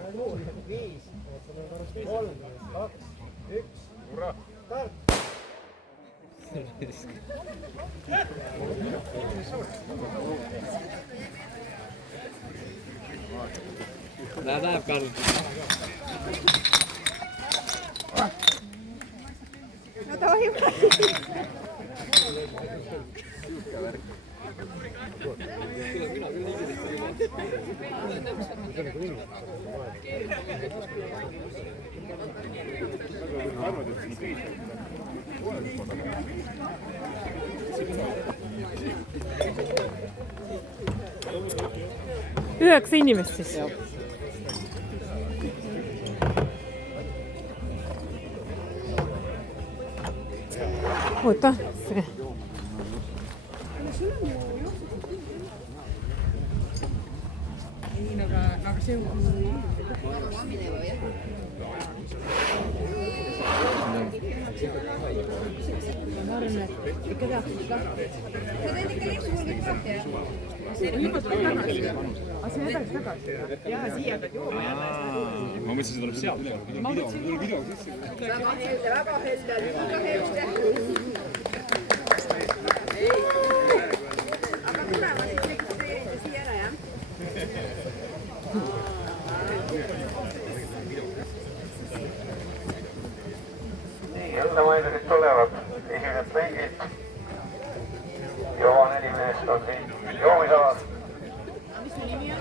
5, 3, 2, 1. Start! Läheb Karl. No tohib. Üheksa inimest siis. Oota, see. Aga see on ma arvan, et ikka tehakse ka. Sa teed ikka liipsuhulgi tahti, jah? Juba tuleb tagasi. Aga see nädalaks tagasi? Jaa, siia pead jooma jälle. Ma mõtlesin, see tuleb sealt. Ma mõtlesin. Väga helde, liiga helde. Aga kuna ma siis tegin siia ära, jah? Iltamaidurid tulevad, esimesed mängid. Joova 4 meest on siin joomisalad. Mis su nimi on?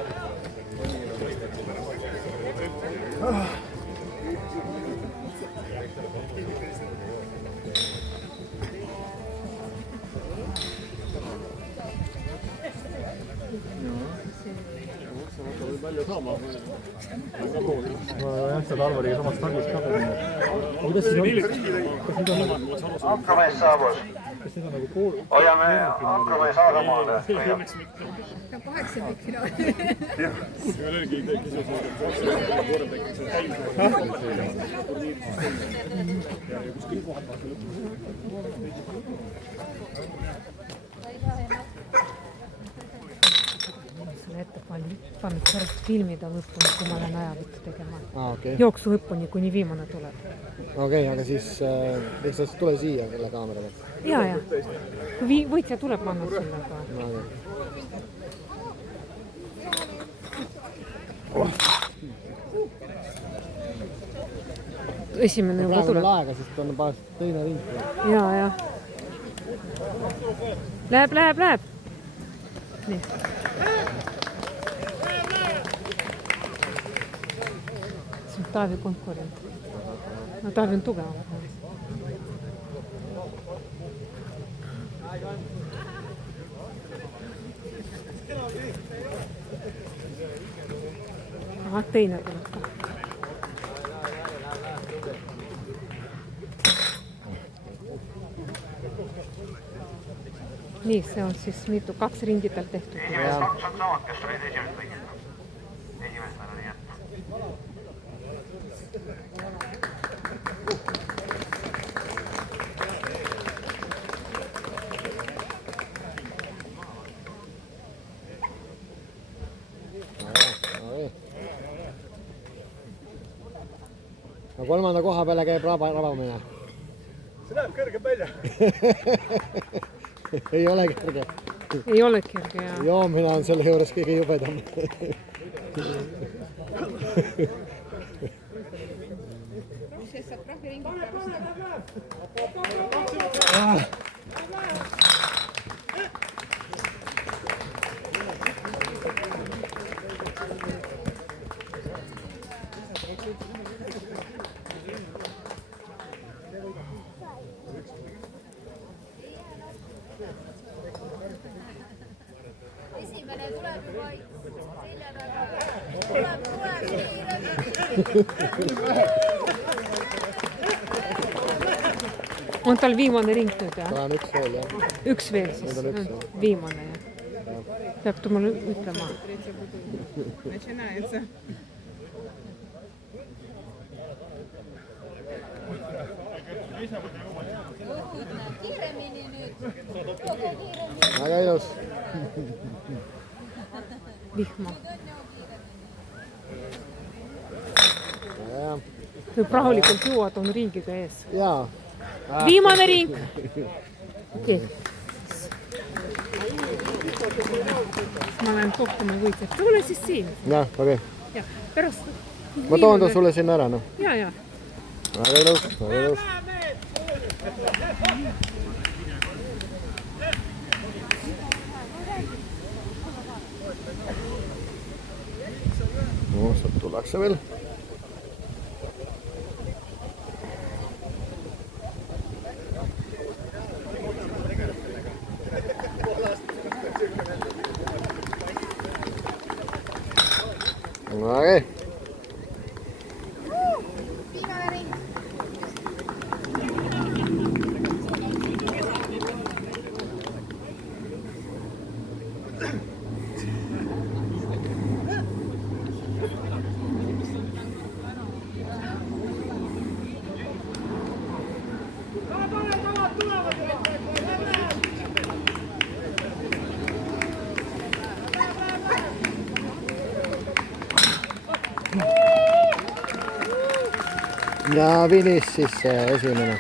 Jah, seda Alvariga samast tagist ka peab. Kuidas siis on? Ankrumees saabus. Kas need on nagu pool? Hoiame Ankrumees Aagamaale. Ta 8 pikki Sulle ette pannud pärast filmida lõpuni, kui ma lähen ajavõttu tegema. Okay. Jooksu lõpuni, kuni viimane tuleb. Okei, aga siis võiks sa tule siia selle kaameraga. Ja. Kui võitja tuleb, ma annan sulle ka. Esimene juba praegu tuleb. aega, sest on paar teine ring. Ja. Läheb. Nii. See on Taavi konkurent. No Taavi on tugevam. Aha, teine tuleb ka. Nii, see on siis mitu, 2 ringidelt tehtud. Esimesed 2 on samad, kes olid esimesed mängid. Esimesena nii et. No 3. koha peale käib rabamine. See näeb kõrge välja. Ei ole kerge. Ei ole kerge, jah. Joomine on selle juures kõige jubedam. Sest saab trahviringid pärast. Esimene tuleb juba selja taga. Tuleb kiiremini. On tal viimane ring nüüd, jah? Ta on üks veel, jah. Üks veel siis. Nüüd on üks, viimane, jah. Peab ta mulle ütlema. Начинается. Kiiremini nüüd. Väga ilus. Vihma. Võib rahulikult juua, on ringiga ees. Jaa. Viimane ring. Okei. Ma lähen kohtuma võitjad. Tule siis siin. Jah, okei. Ja, pärast. Ma toon ta sulle sinna ära, noh. Ja. Väga ilus, väga ilus. No, sealt tullakse veel. Okei. Viimane ring. Ja finish siis esimene.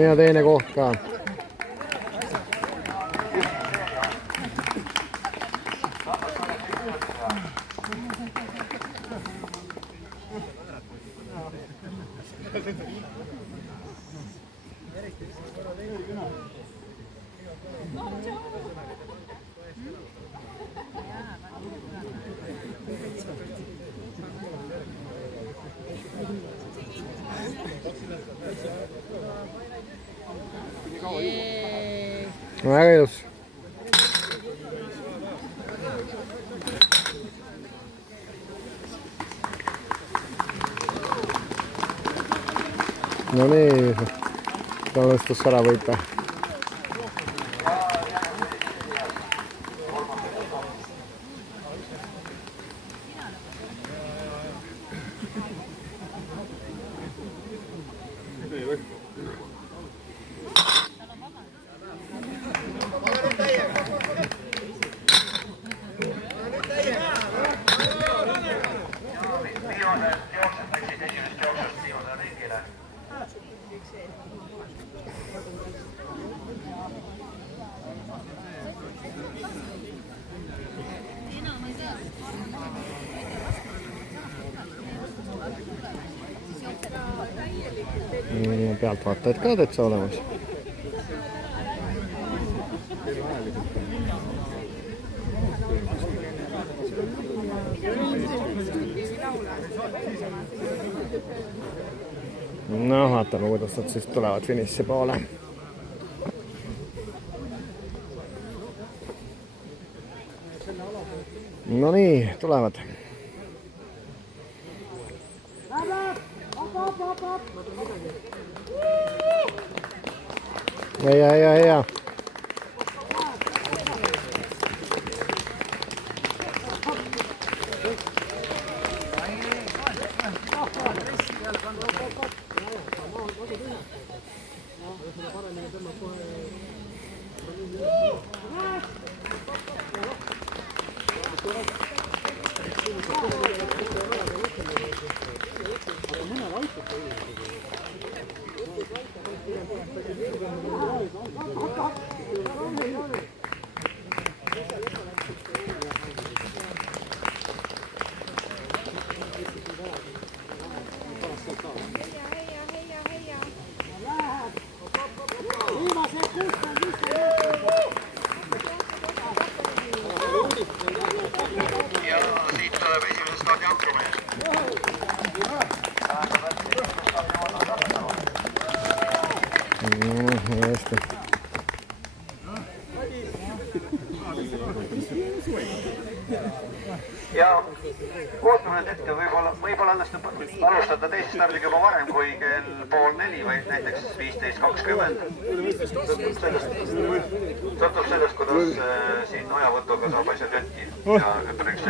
Ja teine koht ka. Väga ilus. No nii, ta õnnestus ära võita. Pealtvaatajad ka täitsa olemas. No vaatame, kuidas nad siis tulevad finiši poole. No nii, tulevad. Ja. hästi. Ja 60 hetkel võib-olla õnnestub alustada teist stardiga juba varem kui kell 3:30 või näiteks 15:20. Sõltub sellest, kuidas siin ajavõtuga saab asjad jätki ja ütleks